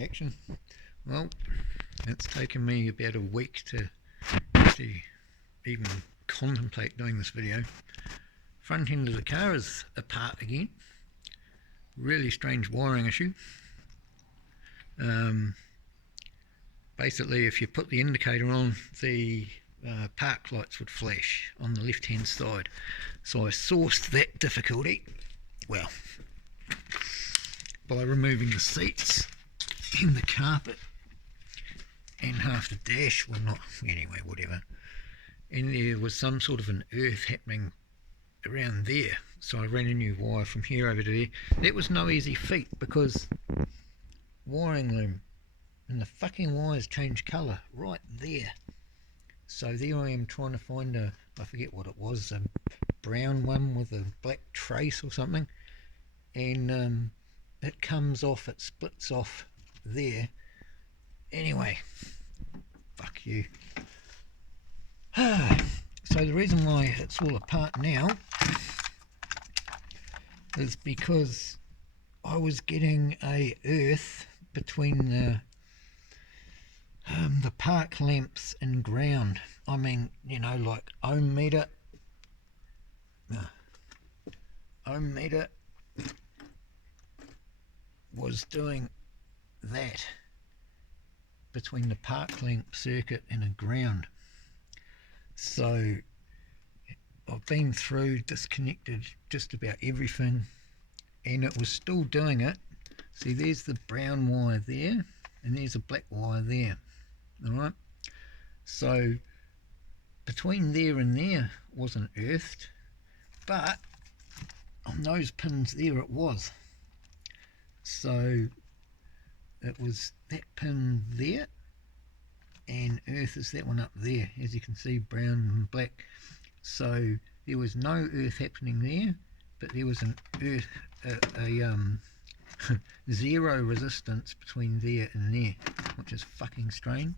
action. Well, it's taken me about a week to actually even contemplate doing this video. Front end of the car is apart again. Really strange wiring issue. Basically, if you put the indicator on, the park lights would flash on the left hand side. So I sourced that difficulty, well, by removing the seats and the carpet and half the dash. Well, not anyway, whatever. And there was some sort of an earth happening around there, so I ran a new wire from here over to there. That was no easy feat because wiring loom and the fucking wires changed colour right there. So there I am trying to find a, I forget what it was, a brown one with a black trace or something, and it comes off, it splits off there. Anyway, fuck you. So the reason why it's all apart now is because I was getting a earth between the park lamps and ground. I mean, you know, like ohm meter was doing that between the park lamp circuit and a ground. So I've been through, disconnected just about everything, and it was still doing it. See, there's the brown wire there, and there's a black wire there. Alright, so between there and there wasn't earthed, but on those pins there it was. So it was that pin there, and earth is that one up there, as you can see, brown and black. So there was no earth happening there, but there was an earth, zero resistance between there and there, which is fucking strange.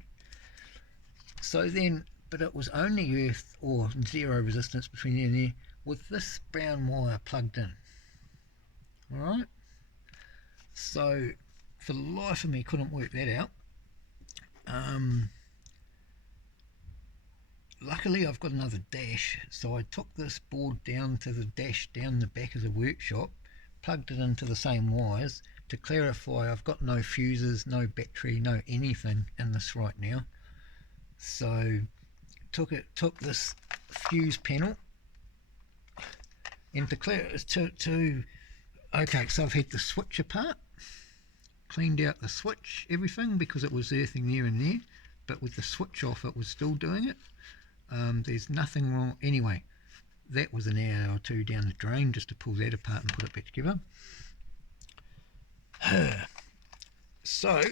So then, but it was only earth or zero resistance between there and there with this brown wire plugged in. Alright, so for the life of me couldn't work that out. Luckily I've got another dash, so I took this board down to the dash down the back of the workshop, plugged it into the same wires. To clarify, I've got no fuses, no battery, no anything in this right now. So took this fuse panel, and okay, so I've had the switch apart, cleaned out the switch, everything, because it was earthing there and there, but with the switch off it was still doing it. There's nothing wrong. Anyway, that was an hour or two down the drain just to pull that apart and put it back together. So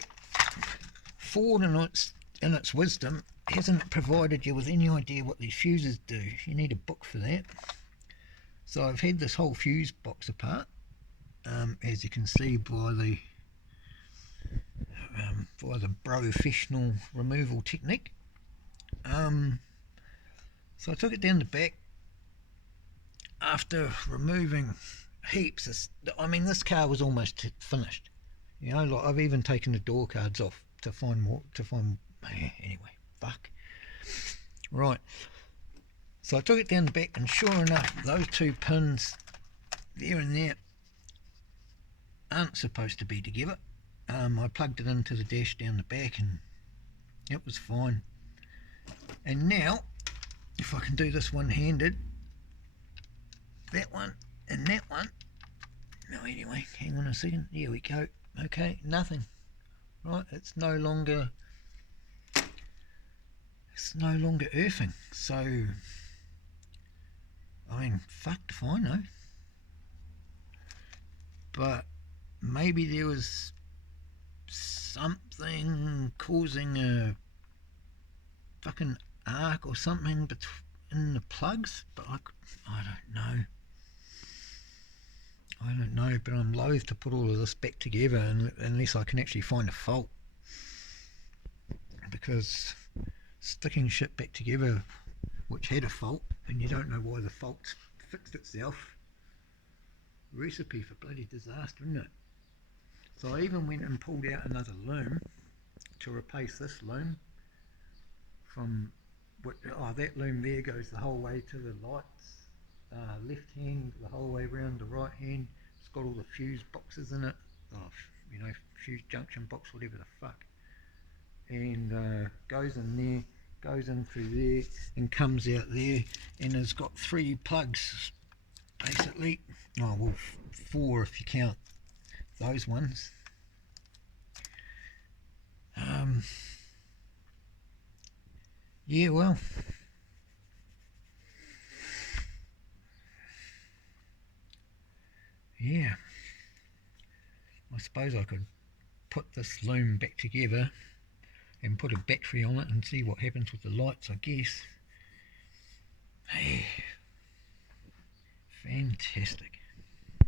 Ford in its wisdom hasn't provided you with any idea what these fuses do. You need a book for that. So I've had this whole fuse box apart, as you can see by the professional removal technique. So I took it down the back after removing heaps. I mean, this car was almost finished. You know, like I've even taken the door cards off to find more. Anyway, fuck. Right. So I took it down the back, and sure enough, those two pins there and there aren't supposed to be together. I plugged it into the dash down the back, and it was fine. And now, if I can do this one-handed, that one and that one. No, anyway, hang on a second. Here we go. Okay, nothing. Right, it's no longer earthing. So, I mean, fucked if I know. But maybe there was something causing a fucking arc or something in the plugs, but I don't know, but I'm loath to put all of this back together unless I can actually find a fault, because sticking shit back together which had a fault and you don't know why the fault's fixed itself, recipe for bloody disaster, isn't it? So I even went and pulled out another loom to replace this loom from that loom there goes the whole way to the lights, left hand the whole way around the right hand. It's got all the fuse boxes in it, fuse junction box, whatever the fuck, and goes in there, goes in through there and comes out there, and it's got 3 plugs basically. Oh well, 4 if you count those ones. Yeah, well, yeah, I suppose I could put this loom back together and put a battery on it and see what happens with the lights, I guess. Hey, fantastic.